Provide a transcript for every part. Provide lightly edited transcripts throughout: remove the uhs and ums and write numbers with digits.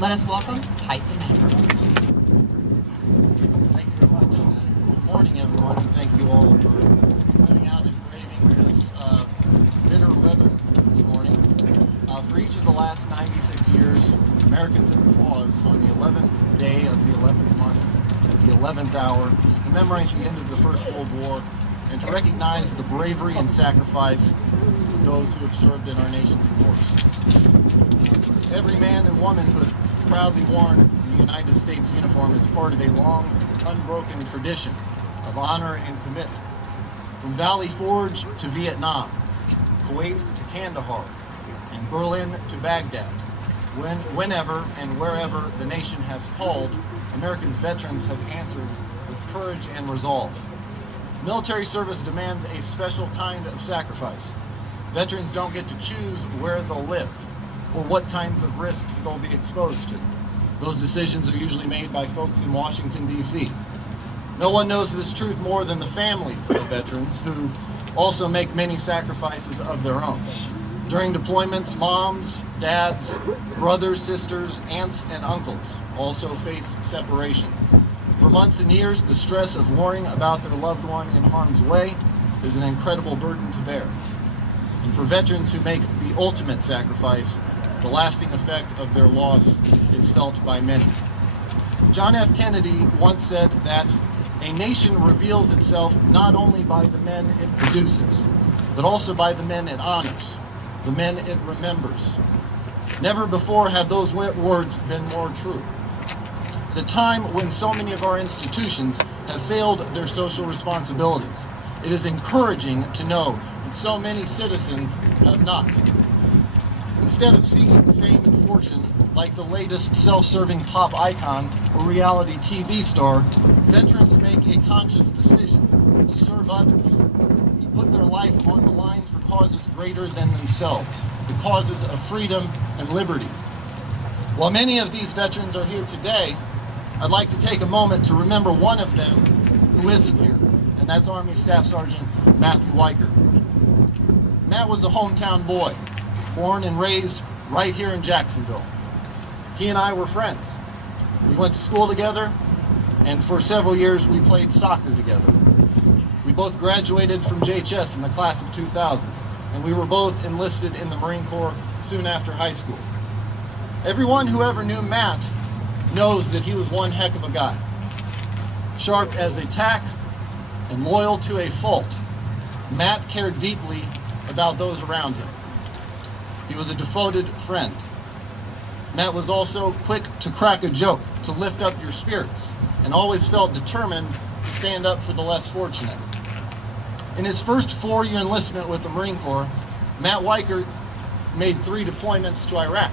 Let us welcome Tyson Manker. Thank you very much. Good morning, everyone, and thank you all for coming out and braving this bitter weather this morning. For each of the last 96 years, Americans have paused on the 11th day of the 11th month at the 11th hour to commemorate the end of the First World War and to recognize the bravery and sacrifice of those who have served in our nation's wars. Every man and woman who has proudly worn the United States uniform is part of a long, unbroken tradition of honor and commitment. From Valley Forge to Vietnam, Kuwait to Kandahar, and Berlin to Baghdad, whenever and wherever the nation has called, Americans' veterans have answered with courage and resolve. Military service demands a special kind of sacrifice. Veterans don't get to choose where they'll live or what kinds of risks they'll be exposed to. Those decisions are usually made by folks in Washington, D.C. No one knows this truth more than the families of veterans, who also make many sacrifices of their own. During deployments, moms, dads, brothers, sisters, aunts, and uncles also face separation. For months and years, the stress of worrying about their loved one in harm's way is an incredible burden to bear. And for veterans who make the ultimate sacrifice, the lasting effect of their loss is felt by many. John F. Kennedy once said that a nation reveals itself not only by the men it produces, but also by the men it honors, the men it remembers. Never before have those words been more true. At a time when so many of our institutions have failed their social responsibilities, it is encouraging to know that so many citizens have not. Instead of seeking fame and fortune like the latest self-serving pop icon or reality TV star, veterans make a conscious decision to serve others, to put their life on the line for causes greater than themselves, the causes of freedom and liberty. While many of these veterans are here today, I'd like to take a moment to remember one of them who isn't here, and that's Army Staff Sergeant Matthew Weicker. Matt was a hometown boy, born and raised right here in Jacksonville. He and I were friends. We went to school together, and for several years we played soccer together. We both graduated from JHS in the class of 2000, and we were both enlisted in the Marine Corps soon after high school. Everyone who ever knew Matt knows that he was one heck of a guy. Sharp as a tack and loyal to a fault, Matt cared deeply about those around him. He was a devoted friend. Matt was also quick to crack a joke, to lift up your spirits, and always felt determined to stand up for the less fortunate. In his first 4-year enlistment with the Marine Corps, Matt Weicker made 3 deployments to Iraq.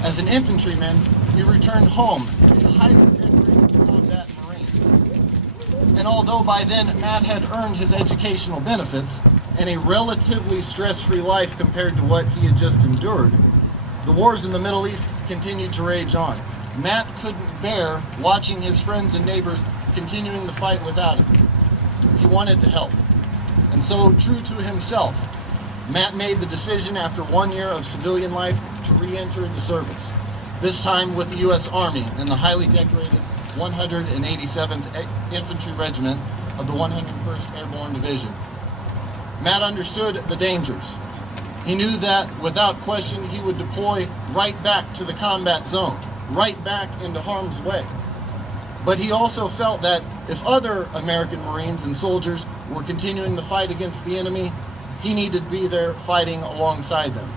As an infantryman, he returned home a highly decorated combat Marine. And although by then Matt had earned his educational benefits and a relatively stress-free life compared to what he had just endured, the wars in the Middle East continued to rage on. Matt couldn't bear watching his friends and neighbors continuing the fight without him. He wanted to help. And so, true to himself, Matt made the decision after 1 year of civilian life to re-enter the service, this time with the U.S. Army in the highly decorated 187th Infantry Regiment of the 101st Airborne Division. Matt understood the dangers. He knew that, without question, he would deploy right back to the combat zone, right back into harm's way. But he also felt that if other American Marines and soldiers were continuing the fight against the enemy, he needed to be there fighting alongside them.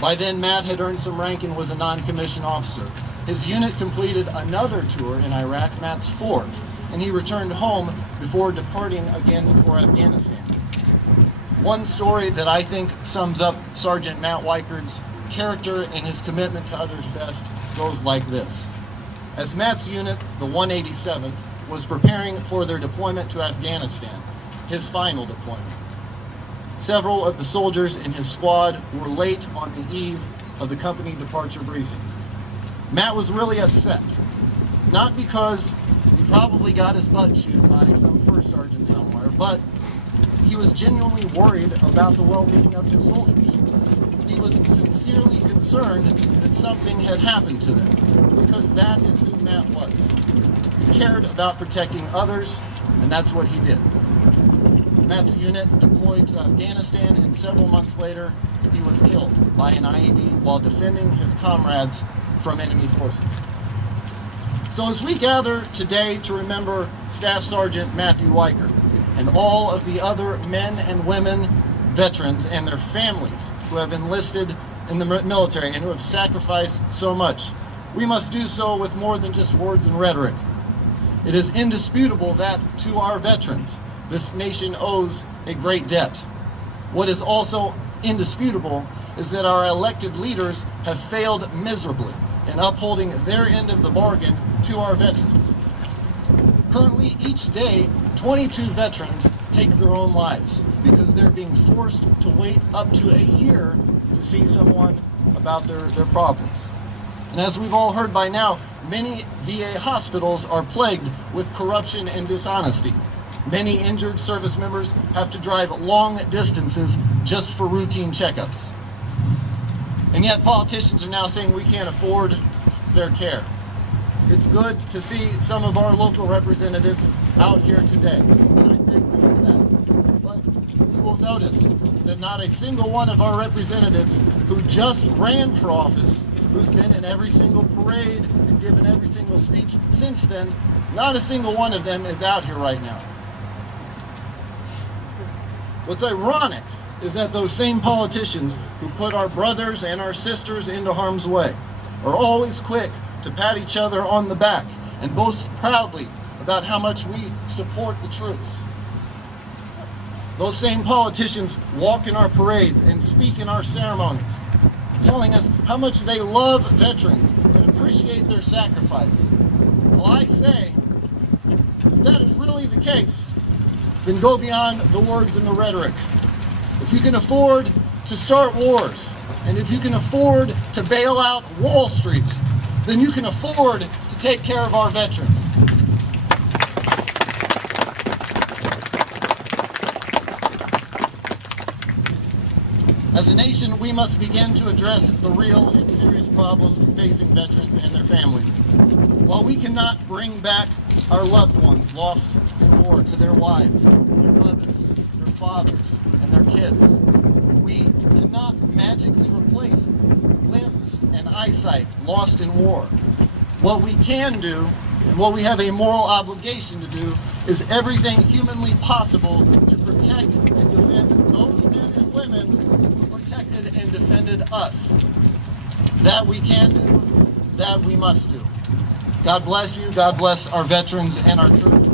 By then, Matt had earned some rank and was a non-commissioned officer. His unit completed another tour in Iraq, Matt's 4th, and he returned home before departing again for Afghanistan. One story that I think sums up Sergeant Matt Weicker's character and his commitment to others best goes like this. As Matt's unit, the 187th, was preparing for their deployment to Afghanistan, his final deployment, several of the soldiers in his squad were late on the eve of the company departure briefing. Matt was really upset, not because he probably got his butt chewed by some first sergeant somewhere, but he was genuinely worried about the well-being of his soldiers. He was sincerely concerned that that something had happened to them, because that is who Matt was. He cared about protecting others, and that's what he did. Matt's unit deployed to Afghanistan, and several months later, he was killed by an IED while defending his comrades from enemy forces. So as we gather today to remember Staff Sergeant Matthew Weicker and all of the other men and women veterans and their families who have enlisted in the military and who have sacrificed so much, we must do so with more than just words and rhetoric. It is indisputable that to our veterans, this nation owes a great debt. What is also indisputable is that our elected leaders have failed miserably in upholding their end of the bargain to our veterans. Currently, each day, 22 veterans take their own lives because they're being forced to wait up to a year to see someone about their problems. And as we've all heard by now, many VA hospitals are plagued with corruption and dishonesty. Many injured service members have to drive long distances just for routine checkups. And yet politicians are now saying we can't afford their care. It's good to see some of our local representatives out here today, and I thank them for that. But you will notice that not a single one of our representatives who just ran for office, who's been in every single parade and given every single speech since then, not a single one of them is out here right now. What's ironic is that those same politicians who put our brothers and our sisters into harm's way are always quick to pat each other on the back and boast proudly about how much we support the troops. Those same politicians walk in our parades and speak in our ceremonies, telling us how much they love veterans and appreciate their sacrifice. Well, I say, if that is really the case, then go beyond the words and the rhetoric. If you can afford to start wars, and if you can afford to bail out Wall Street, then you can afford to take care of our veterans. As a nation, we must begin to address the real and serious problems facing veterans and their families. While we cannot bring back our loved ones lost in war to their wives, their mothers, their fathers, and their kids, we cannot magically replace limbs and eyesight lost in war. What we can do, and what we have a moral obligation to do, is everything humanly possible to protect and defend those men and women who protected and defended us. That we can do, that we must do. God bless you, God bless our veterans and our troops.